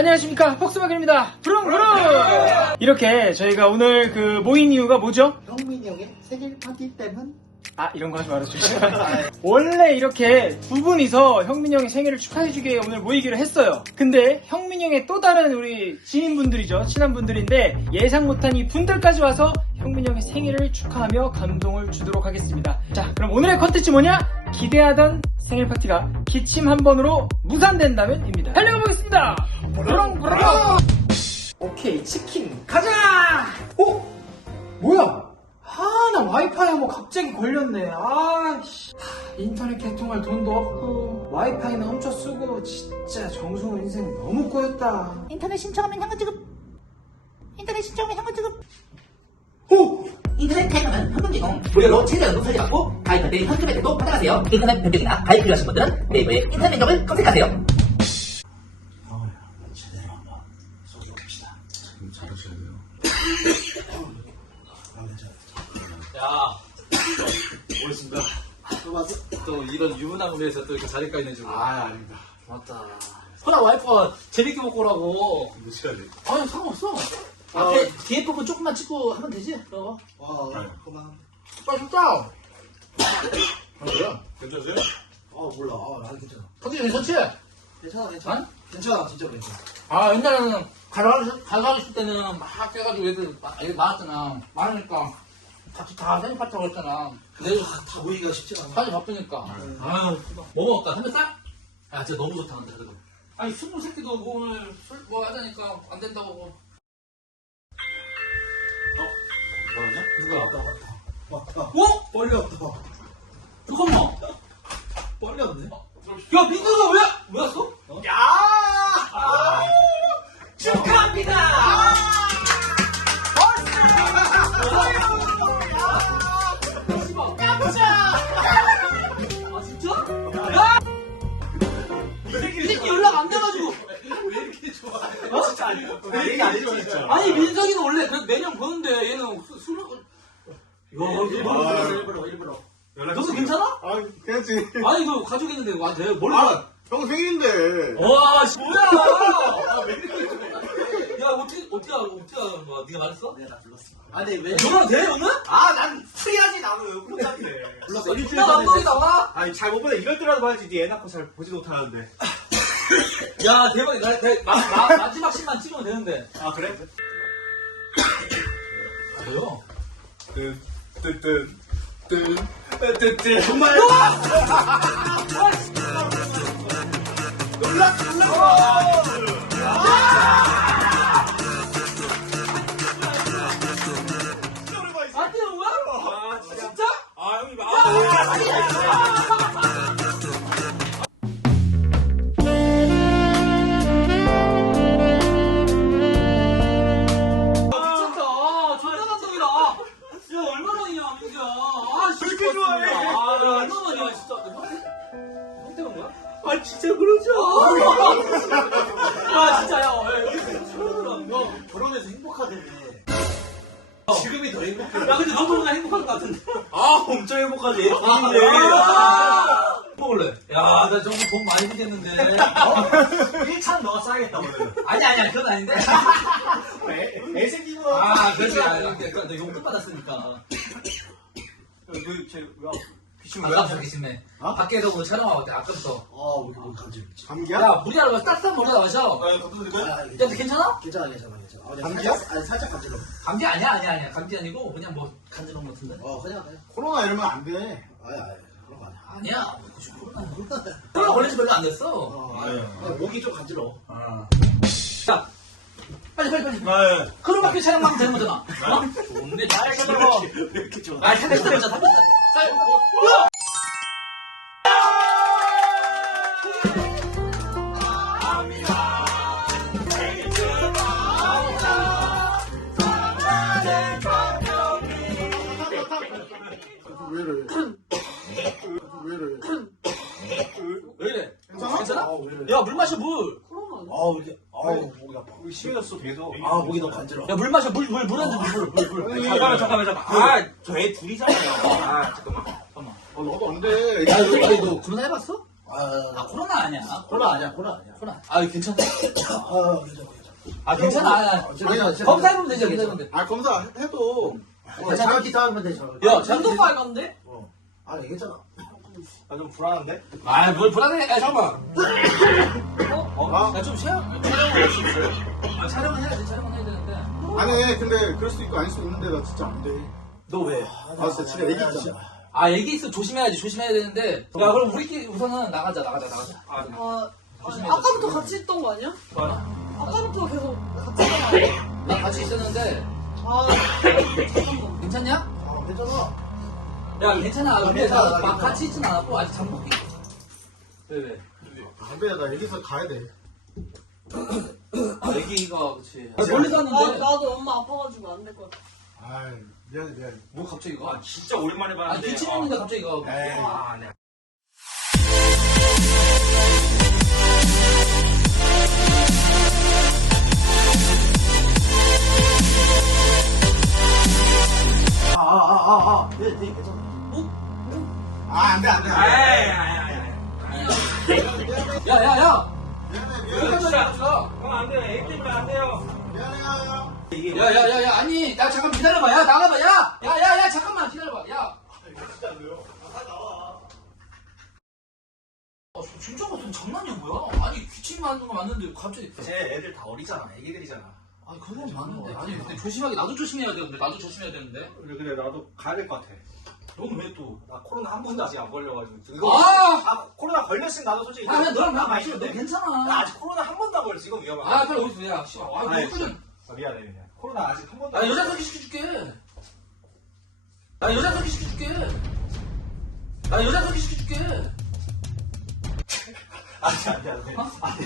안녕하십니까, 폭스바겐입니다. 부릉부릉! 이렇게 저희가 오늘 그 모인 이유가 뭐죠? 형민이 형의 생일 파티 때문? 아, 이런 거 하지 말아주시죠. 원래 이렇게 두 분이서 형민이 형의 생일을 축하해주기에 오늘 모이기로 했어요. 근데 형민이 형의 또 다른 우리 지인분들이죠. 친한 분들인데 예상 못한 이 분들까지 와서 형민이 형의 생일을 축하하며 감동을 주도록 하겠습니다. 자, 그럼 오늘의 컨텐츠 뭐냐? 기대하던 생일 파티가 기침 한 번으로 무산된다면입니다. 달려가 보겠습니다. 부릉부릉! 오케이, 치킨 가자! 뭐야? 나 와이파이 뭐 갑자기 걸렸네. 인터넷 개통할 돈도 없고 와이파이는 훔쳐 쓰고 진짜 정승호 인생 너무 꼬였다. 인터넷 신청하면 현금 지급. 인터넷 신청하면 현금 지급. 인터넷 가입하면 현금 제공, 무료로 최대 연금 설계받고 가입할 때 현금 혜택도 받아가세요. 인터넷 변경이나 가입 필요하신 분들은 네이버에 인터넷 변경을 검색하세요. 제대로 한번 소개해봅시다. 잘하셔야 돼요. 야, 고맙습니다. 또 이런 유부남을 위해서 또 이렇게 자리까지 내주고. 아닙니다. 맞다. 허나 와이프가 재밌게 먹고 오라고. 몇 시간이? 아니, 상관없어. 앞에, 뒤에 부분 조금만 찍고 하면 되지? 그거. 그만. 진짜. 그래요? 괜찮으세요? 몰라. 난 괜찮아. 거기 괜찮지? 괜찮아. 응? 괜찮아, 진짜 괜찮아. 옛날에는 가져가실 때는 막 깨가지고 애들 많았잖아. 많으니까 같이 다 생일 파티하고 했잖아. 근데 다 모이기가 쉽지 않아. 사람이 바쁘니까. 아유, 뭐 먹을까? 삼겹살? 야, 진짜 너무 좋다, 근데 그거. 아니, 스무 새끼도 뭐 오늘 술 뭐 하자니까 안 된다고. 뭐하냐? 누가? 맞다. 어? 빨렸다. 잠깐만. 빨렸네. 야, 민규가 왜 왔어? 축하합니다! 아, 진짜? 야! 이 새끼 연락 안 돼가지고. 왜 이렇게 좋아? 진짜 아니야. 왜 얘기 안 해줘, 진짜. 아니, 민석이는 원래 그래도 매년 보는데 얘는 술을. 일부러. 너도 괜찮아? 괜찮지. 아니, 너 가족 있는데 와, 내가 몰라. 형 생일인데. 와, 씨, 뭐야! 야, 어떻게 하는 거야? 네가 말했어? 내가 불렀어. 아니, 왜? 너랑 돼, 오늘? 난 프리하지, 나는. 혼자인데. 불렀어. 나 남동이 나와? 아니 잘 못 보내 이럴 때라도 봐야지 네 애 낳고 잘 보지도 못하는데. 야, 대박이다. 마지막 씬만 찍으면 되는데. 아 그래? 왜요? 정말 안 되는 거야? 아 진짜? 아 형님 미쳤다. 존나 감동이다. 야, 얼마만이야, 민규야. 씨. 왜 이렇게 좋아해? 야, 얼마만이야, 진짜. 형 때문 거야? 아 진짜 그러죠. 아, 진짜, 야, 왜. 너 결혼해서 행복하다며. 지금이 더 행복해. 야, 근데 너도 오늘 행복한 것 같은데. 아 엄청 행복하지 애 둘인데. 먹을래? 야, 나 정말 돈 많이 들겠는데. 1찬 너가 싸야겠다 오늘. 아니야, 그건 아닌데. 애 생긴 거. 그렇지. 너 용돈 받았으니까. 너쟤왜 귀신 아까부터 계시네. 밖에서 뭐 촬영하고 때 아까부터. 우리 뭐 간지. 감기야? 야, 물이 하나 따뜻한 물 하나 마셔. 갖다 드릴까요? 야, 근데 괜찮아? 괜찮아. 감기야? 살짝 간지러. 감기 아니야. 감기 아니고 그냥 뭐 간지러운 것 같은데. 그냥. 코로나 이러면 안 돼. 그런 거 아니야. 아니야. 코로나 걸린 지 별로 안 됐어. 목이 좀 간지러. 야, 빨리. 네. 크로마키 촬영만 되는 거잖아. 좋은데 잘 잡아. 왜 이렇게 좋아? 탐냈어. 왜 이래? 왜 이래? 괜찮아? 왜 이래? 야, 물 마셔, 물. 이게 목이 아파. 심해졌어 계속. 목이 너무 간지러. 야, 물 마셔, 물 한 잔, 물. 잠깐만. 저 애 둘이잖아요. 잠깐만. 너도 안 돼. 야, 너 코로나 해봤어? 아, 코로나 아니야. 코로나 아니야, 코로나 아니야. 코로나. 아, 괜찮아. 아, 괜찮아. 검사해보면 되죠, 괜찮은데. 아 검사해도 자가 기타 하면 돼, 자가. 야, 전도 빨간데? 아, 얘기했잖아. 좀 불안한데? 아, 뭘 불안해. 야, 잠깐만. 아, 야, 좀 촬영할 수 있어요? 아, 촬영은 해야지, 촬영은 해야 되는데. 아니 근데 그럴 수도 있고 아닐 수도 있는데 나 진짜 안 돼. 너 왜? 아 진짜 집에 애기 있잖아. 아, 얘기 있어. 조심해야지, 조심해야 되는데. 야, 그럼 우리끼리 우선은 나가자. 아, 조심해. 아까부터 같이 있던 거 아니야? 뭐하나? 아까부터 계속 같이 있던 거 나 같이 있었는데. 아, 괜찮냐? 아, 괜찮아. 야, 괜찮아. 근데 괜찮아, 나 괜찮아. 같이 있진 않았고, 아직 잠복기. 왜? 담배야 나 여기서 가야 돼. 아, 애기가, 그치. 멀리서 왔는데. 나도 엄마 아파가지고 안 될 것 같아. 아 미안해. 뭐 갑자기 가? 진짜 오랜만에 아, 봤는데. 뒤치는데 갑자기 가. 에이. 아, 네. 네, 괜찮아. 아 안돼 안돼. 야, 야, 야! 미안해 여기까지 가. 형, 안 돼요. 애기 때문에 안 돼요. 미안해요. 야, 야, 야, 야, 아니, 야, 잠깐 기다려봐. 야, 나가봐. 야! 야, 야, 야, 잠깐만 기다려봐. 야! 아, 진짜 무슨 장난이야, 뭐야? 아니, 귀치만 하는 거 맞는데, 갑자기. 쟤 애들 다 어리잖아. 애기들이잖아. 아니, 그건 맞는데. 아니, 근데 조심하게, 나도 조심해야 되는데, 나도 조심해야 되는데. 그래 나도 가야 될 것 같아. 넌 왜 또? 나 코로나 한 번도 아직 안 걸려가지고. 코로나 걸렸으면 나도 솔직히. 아, 그냥 너랑 나랑 아니, 마시면 너 나 괜찮아. 아직 코로나 한 번도 안 걸렸어. 이건 위험하다. 아, 빨리 어디서, 야, 씨발. 아, 아니, 이거 좀. 아, 미안해 그냥. 코로나 아직 한 번도. 아, 여자 소개 시켜줄게. 아, 여자 소개 시켜줄게. 아, 여자 소개 시켜줄게.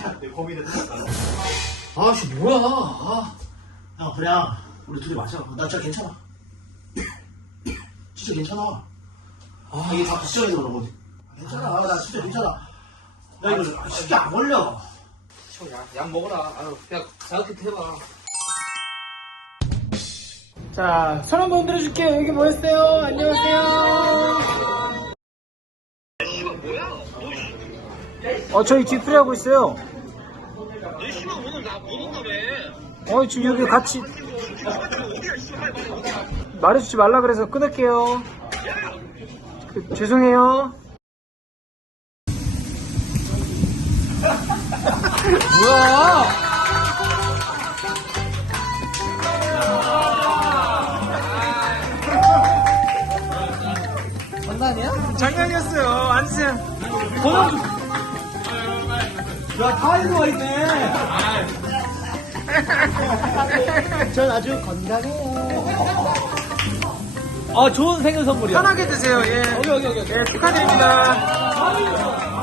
안돼 고민을 했어. 아, 씨, 뭐야. 아. 야, 그냥 우리 둘이 마셔. 나 진짜 괜찮아. 진짜 괜찮아. 이게 다 부정해서 그런 거지. 괜찮아. 나 진짜 괜찮아. 나 이거 쉽게 안 걸려. 약 먹어라. 아유, 그냥 자극해 해봐. 자, 손 한번 들어줄게요. 여기 뭐였어요? 안녕하세요. 저희 뒤풀이 하고 있어요. 지금 여기 같이 말해주지 말라 그래서 끊을게요. 죄송해요. 뭐야? 장난이야? 장난이었어요. 앉으세요. 야, 다 일로 와 있네. 전 아주 건강해요. 좋은 생일 선물이야. 편하게 드세요. 예. 오케이. 예, 축하드립니다.